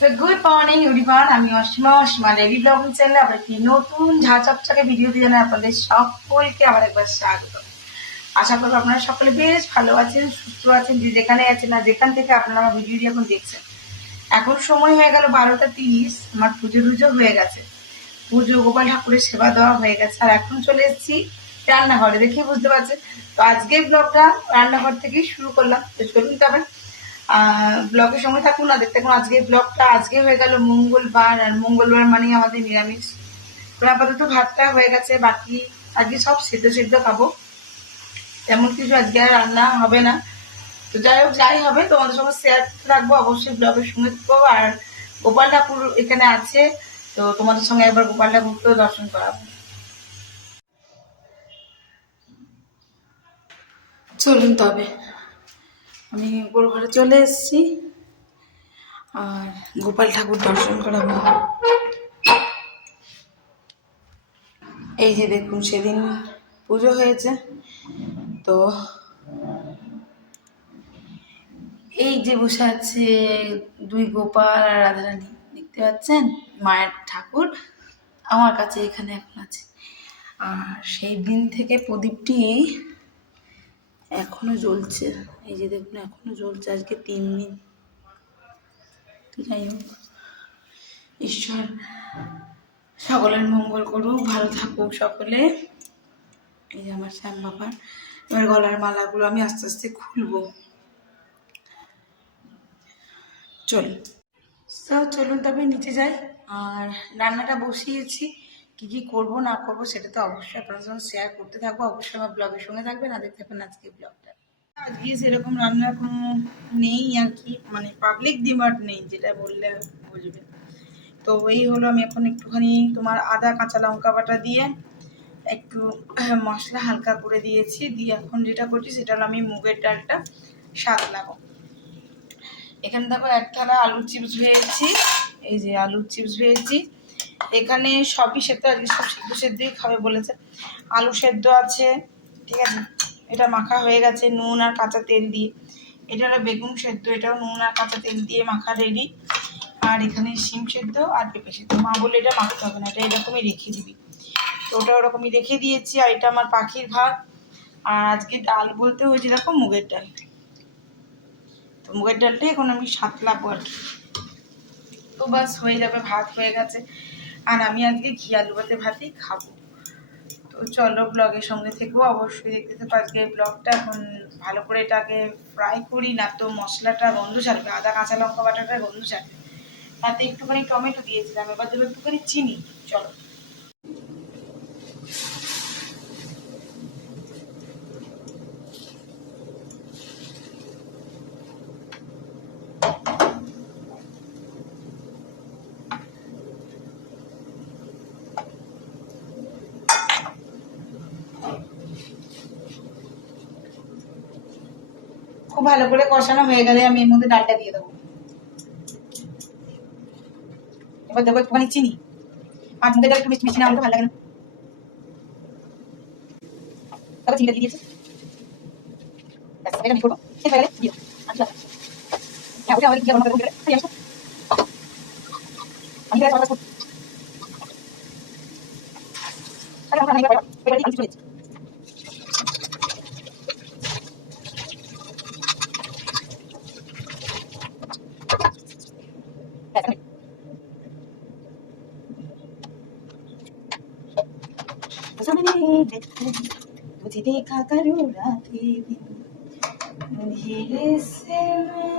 So good morning everyone, আমি Asima daily blogging চ্যানেলে আবার কি নতুন ঝাঁচকচকে ভিডিও দিয়ে জানাই আপনাদের সকলকে আবার একবার স্বাগত। আশা করব আপনারা সকলে বেশ ভালো আছেন, সুস্থ আছেন, যে যেখানে আছেন না যেখান থেকে আপনারা আমার ভিডিওটি এখন দেখছেন। এখন সময় হয়ে গেল 12টা 30, আমার পুজো হয়ে গেছে। পুজো গোপাল ঠাকুরের সেবা দেওয়া হয়ে গেছে, আর এখন চলে এসেছি রান্নাঘরে, দেখে বুঝতে পারছেন। তো আজকের ব্লগটা রান্নাঘর থেকেই শুরু করলাম। তো চলুন তবে ব্লগের সঙ্গে থাকুন না, দেখতে থাকুন। আজকে ব্লগটা আজকে হয়ে গেল মঙ্গলবার, আর মঙ্গলবার মানেই আমাদের নিরামিষ। তো আপাতত ভাতটা হয়ে গেছে, বাকি আজকে সব সেদ্ধ খাবো, তেমন কিছু আজকে আর রান্না হবে না। তো যাই হোক, যাই হবে তোমাদের সঙ্গে শেয়ার রাখবো, অবশ্যই ব্লগের সঙ্গে থাকবো। আর গোপাল ঠাকুর এখানে আছে, তো তোমাদের সঙ্গে একবার গোপাল ঠাকুরকেও দর্শন করাবো। চলুন তবে, আমি উপর ঘরে চলে এসেছি আর গোপাল ঠাকুর দর্শন করাবো। এই যে দেখুন, সেদিন পুজো হয়েছে, তো এই যে বসে আছে দুই গোপাল আর রাধারানী, দেখতে পাচ্ছেন, মায়ের ঠাকুর আমার কাছে এখানে এখন আছে। আর সেই দিন থেকে প্রদীপটি এখনো জ্বলছে, এই যে দেখুন এখনো জ্বলছে, আজকে 3 দিন। যাই হোক, ঈশ্বর সকলের মঙ্গল করুক, ভালো থাকুক সকলে। এই যে আমার শ্যাম বাবার এবার গলার মালাগুলো আমি আস্তে আস্তে খুলবো। চলুন তবে নিচে যাই। আর রান্নাটা বসিয়েছি, কি করবো না করবো সেটা তো অবশ্যই আপনার সঙ্গে শেয়ার করতে থাকবো। অবশ্যই আমার ব্লগের সঙ্গে থাকবেন, আর দেখতে থাকবেন আজকে ব্লগটা। আজকে সেরকম রান্নার কোনো নেই আর কি, মানে পাবলিক ডিমান্ড নেই, যেটা বললে বুঝবে। তো এই হলো, আমি এখন একটুখানি তোমার আদা কাঁচা লঙ্কা বাটা দিয়ে একটু মশলা হালকা করে দিয়েছি, দিয়ে এখন যেটা করছি সেটা হলো আমি মুগের ডালটা সাতলাবো। এখানে দেখো এক থালা আলুর চিপস ভেজেছি, এই যে আলুর চিপস ভেজেছি। এখানে সবই সেদ্ধ, আজকে সব সেদ্ধই খাবে বলেছে। আলু সেদ্ধ আছে, ঠিক আছে, এটা মাখা হয়ে গেছে নুন আর কাঁচা তেল দিয়ে। এটা হলো বেগুন সেদ্ধ, এটাও নুন আর কাঁচা তেল দিয়ে মাখা রেডি। আর এখানে শিম সেদ্ধ আর পেঁপে সেদ্ধ। মা বলে এটা মাখতে হবে না, এটা এরকমই রেখে দিবি, তো ওটা ওরকমই রেখে দিয়েছি। আর এটা আমার পাখির ভাত। আর আজকে ডাল বলতে হয়েছে দেখো মুগের ডাল, তো মুগের ডালটাই এখন আমি সাতলাবো আর কি। তো বাস হয়ে যাবে, ভাত হয়ে গেছে। আর আমি আজকে ঘি আলু ভাতেই খাবো। তো চলো ব্লগের সঙ্গে থেকেও অবশ্যই দেখতে থাকো আজকে ব্লগটা। এখন ভালো করে এটাকে ফ্রাই করি, না তো মশলাটা গন্ধ ছাড়বে, আদা কাঁচা লঙ্কা বাটাটা গন্ধ ছাড়বে। তাতে একটুখানি টমেটো দিয়েছিলাম, এবার দেবো একটুখানি চিনি। চলো, খুব ভালো করে কষানো হয়ে গেলে আমি এর মধ্যে ডালটা দিয়ে দেবো। এবার দেবো একটুখানি চিনি, আর মুখে একটু মিষ্টি মিষ্টি না হলে ভালো লাগে না। তারপর চিনিটা দিয়ে দিয়েছি, এটা মিক্স করবো, শেষ হয়ে গেলে দিয়ে দেবো। আচ্ছা হ্যাঁ, ওটা আমাদের কি রান্না করবো আমি আমি করছি আরে আমরা রান্না করবো এবারে আমি চলে যাচ্ছি। तुझे देखा करूँ रातें दिन अंधेरे से मैं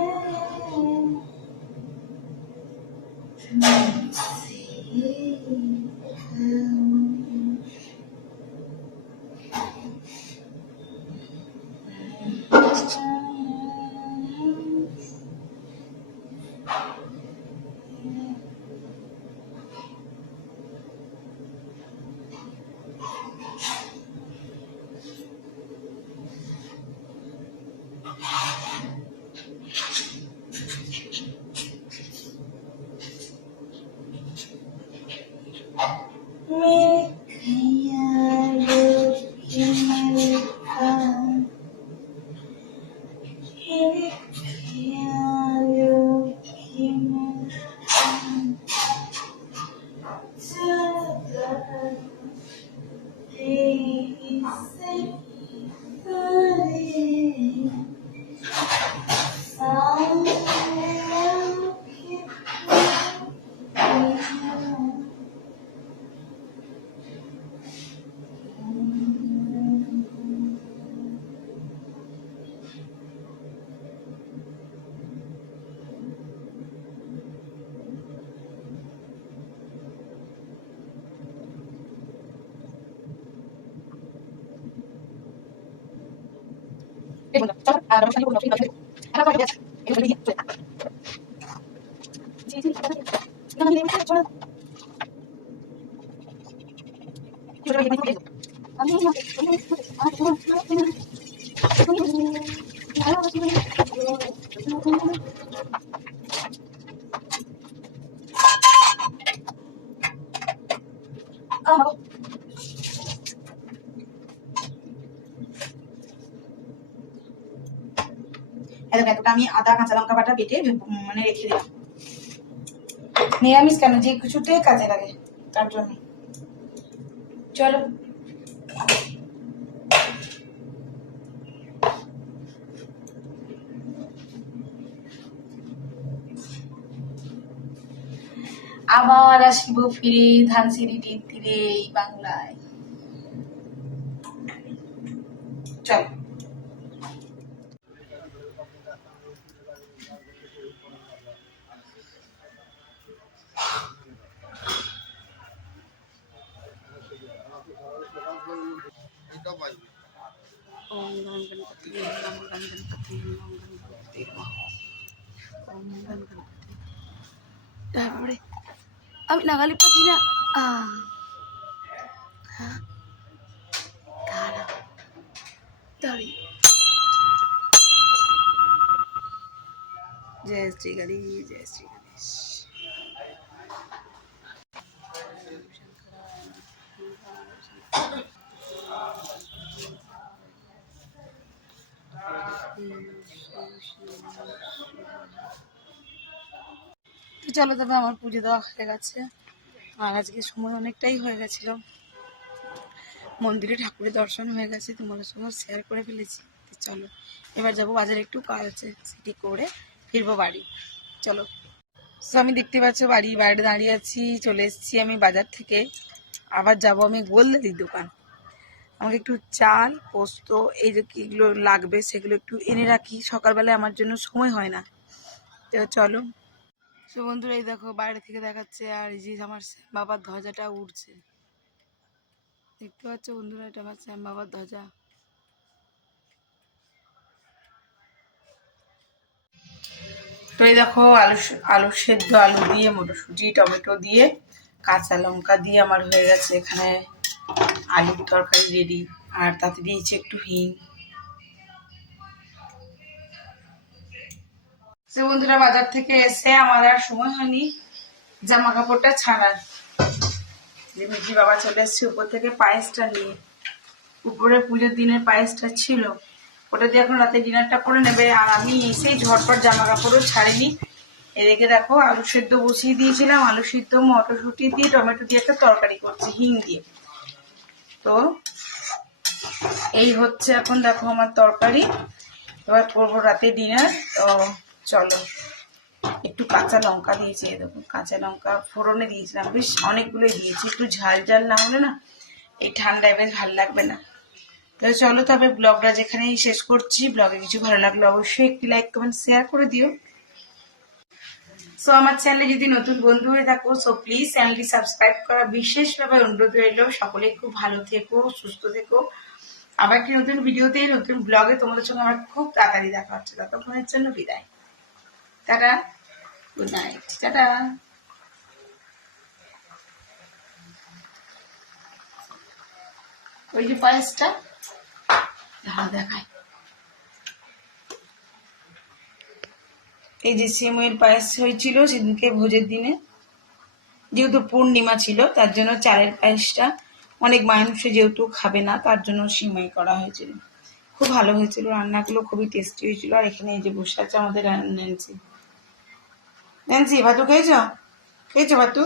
এতটা আমি আদা কাঁচা লঙ্কা বাটা বেটে মানে রেখে দিলাম। নিরামিষ কেন, যে কিছুটাই কাজে লাগে তার জন্য। চলো আবার আসিব ফিরে ধানসিঁড়িটির তীরে এই বাংলায়। চল ओम गण गणपति नमः, ओम गण गणपति नमः, ओम गण गणपति नमः, ओम गण गणपति। তারপরে আমি নাগালি পাচ্ছি না। দাঁড়ি জয় শ্রী গণেশ, জয় শ্রী গণেশ। তো চলো, তবে আমার পুজো দেওয়া হয়ে গেছে আর আজকে সময় অনেকটাই হয়ে গেছিল। মন্দিরে ঠাকুরের দর্শন হয়ে গেছে, তোমাদের সঙ্গে শেয়ার করে ফেলেছি। তো চলো এবার যাবো বাজারে, একটু কাজ আছে সেটি করে ফিরবো বাড়ি। চলো। তো আমি দেখতে পাচ্ছ বাইরে দাঁড়িয়ে আছি, চলে এসেছি আমি বাজার থেকে। আবার যাব আমি গোলদারির দোকান। আমাকে একটু চাল পোস্ত এই যে কিগুলো লাগবে সেগুলো একটু এনে রাখি, সকালবেলায় আমার জন্য সময় হয় না। তো চলো। তো বন্ধুরা এই দেখো বাইরে থেকে দেখাচ্ছে, আর এই যে আমার বাবার ধ্বজাটা উড়ছে, দেখতে পাচ্ছ বন্ধুরা, এটা আমার শ্যাম বাবার ধ্বজা। তো এই দেখো আলু সেদ্ধ, আলু দিয়ে মটরশুঁটি টমেটো দিয়ে কাঁচা লঙ্কা দিয়ে আমার হয়ে গেছে এখানে আলুর তরকারি রেডি। আর তাতে দিয়েছি একটু হিং। সে বন্ধুরা বাজার থেকে এসে আমার আর সময় হয়নি জামা কাপড়টা ছাড়ার। যে মিঠি বাবা চলে এসছে উপর থেকে পায়েসটা নিয়ে, উপরে পুজোর দিনের পায়েসটা ছিল, ওটা দিয়ে এখন রাতে ডিনারটা করে নেবে। আর আমি এসেই ঝটপট জামা কাপড়ও ছাড়িনি। এদিকে দেখো আলু সেদ্ধ বসিয়ে দিয়েছিলাম, আলু সিদ্ধ মটরশুঁটি দিয়ে টমেটো দিয়ে একটা তরকারি করছি হিং দিয়ে। তো এই হচ্ছে এখন দেখো আমার তরকারি, এবার করবো রাতে ডিনার। তো চলো। একটু কাঁচা লঙ্কা দিয়েছি, দেখো কাঁচা লঙ্কা ফোড়নে দিয়েছিলাম, বেশ অনেকগুলোই দিয়েছি। একটু ঝাল ঝাল না হলে না এই ঠান্ডায় বেশ ভালো লাগবে না। তো চলো তবে ব্লগটা যেখানেই শেষ করছি। ব্লগে কিছু ভালো লাগলো অবশ্যই একটি লাইক কমেন্ট শেয়ার করে দিও। সো আমার চ্যানেলে যদি নতুন বন্ধু হয়ে থাকো সো প্লিজ চ্যানেলটি সাবস্ক্রাইব করা বিশেষভাবে অনুরোধ রইল। সকলে খুব ভালো থেকো, সুস্থ থেকো। আবার একটি নতুন ভিডিওতে নতুন ব্লগে তোমাদের সঙ্গে আমার খুব তাড়াতাড়ি দেখা হচ্ছে। ততক্ষণের জন্য বিদায়, টাটা, গুড নাইট, টাটা। ওই যে পায়েসটা দেখায়, এই যে সিমইয়ের পায়েস হয়েছিল সেদিনকে ভোজের দিনে, যেহেতু পূর্ণিমা ছিল তার জন্য চালের পায়েসটা অনেক মানুষ যেহেতু খাবে না তার জন্য সিমাই করা হয়েছিল। খুব ভালো হয়েছিল, রান্নাগুলো খুবই টেস্টি হয়েছিল। আর এখানে এই যে বসে আছে আমাদের ন্যান্সি। ন্যান্সি ভাতু খেয়েছো? খেয়েছো ভাতু?